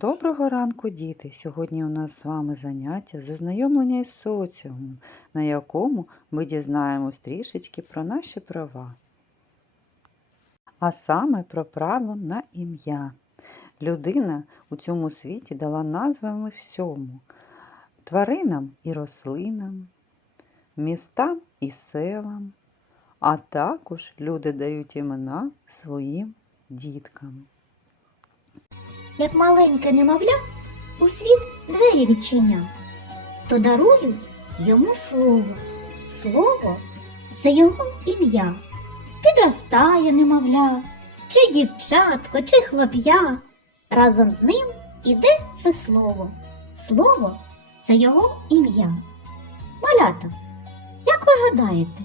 Доброго ранку, діти! Сьогодні у нас з вами заняття з ознайомлення із соціумом, на якому ми дізнаємось трішечки про наші права. А саме про право на ім'я. Людина у цьому світі дала назвами всьому тваринам і рослинам, містам і селам, а також люди дають імена своїм діткам. Як маленьке немовля у світ двері відчиня, то дарують йому слово. Слово це його ім'я. Підростає немовля, чи дівчатко, чи хлоп'я. Разом з ним іде це слово. Слово це його ім'я. Малята, як ви гадаєте,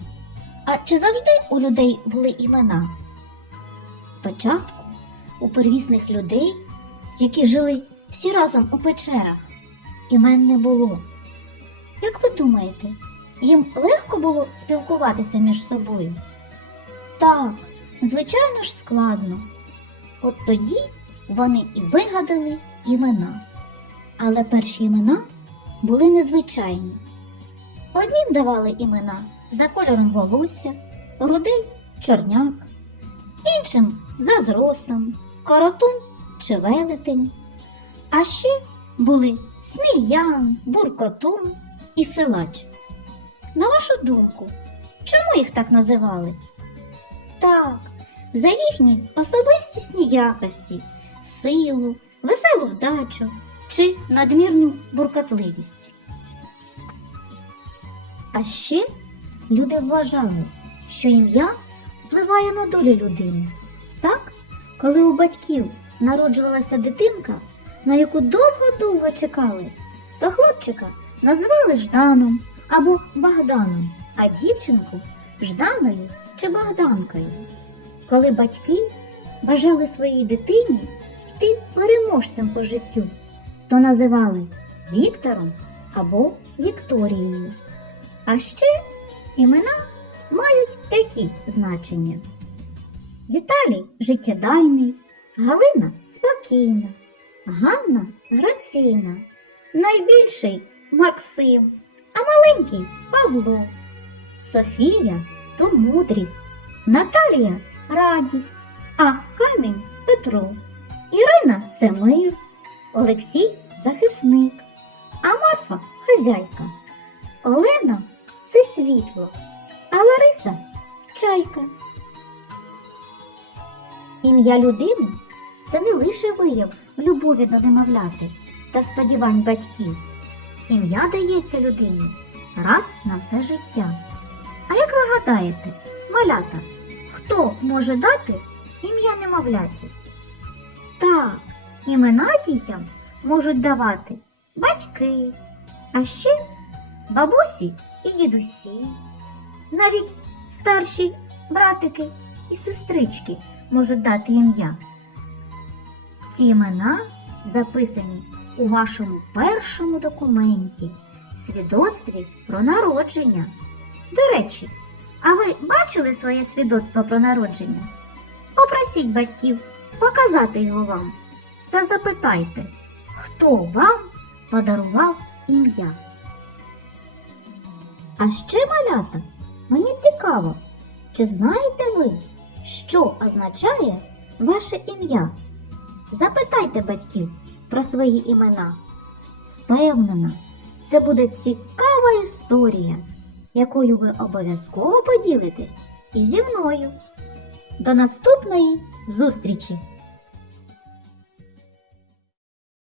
а чи завжди у людей були імена? Спочатку у первісних людей які жили всі разом у печерах. Імен не було. Як ви думаєте, їм легко було спілкуватися між собою? Так, звичайно ж, складно. От тоді вони і вигадали імена. Але перші імена були незвичайні. Однім давали імена за кольором волосся, рудий чорняк, іншим за зростом, коротун чи велетень. А ще були сміян, буркотун і силач. На вашу думку, чому їх так називали? Так, за їхні особистісні якості, силу, веселу вдачу чи надмірну буркотливість. А ще люди вважали, що ім'я впливає на долю людини. Так, коли у батьків народжувалася дитинка, на яку довго-довго чекали, то хлопчика назвали Жданом або Богданом, а дівчинку Жданою чи Богданкою. Коли батьки бажали своїй дитині йти переможцем по життю, то називали Віктором або Вікторією. А ще імена мають такі значення. Віталій життєдайний, Галина спокійна, Ганна граційна, найбільший Максим, а маленький Павло, Софія то мудрість, Наталія радість, а камінь Петро, Ірина це мир, Олексій захисник, а Марфа хазяйка, Олена це світло, а Лариса чайка. Ім'я людини це не лише вияв любові до немовляти та сподівань батьків. Ім'я дається людині раз на все життя. А як ви гадаєте, малята, хто може дати ім'я немовляті? Так, імена дітям можуть давати батьки, а ще бабусі і дідусі, навіть старші братики і сестрички можуть дати ім'я. Ці імена записані у вашому першому документі свідоцтві про народження. До речі, а ви бачили своє свідоцтво про народження? Попросіть батьків показати його вам та запитайте, хто вам подарував ім'я. А ще малята, мені цікаво, чи знаєте ви, що означає ваше ім'я? Запитайте батьків про свої імена. Впевнена, це буде цікава історія, якою ви обов'язково поділитесь і зі мною. До наступної зустрічі!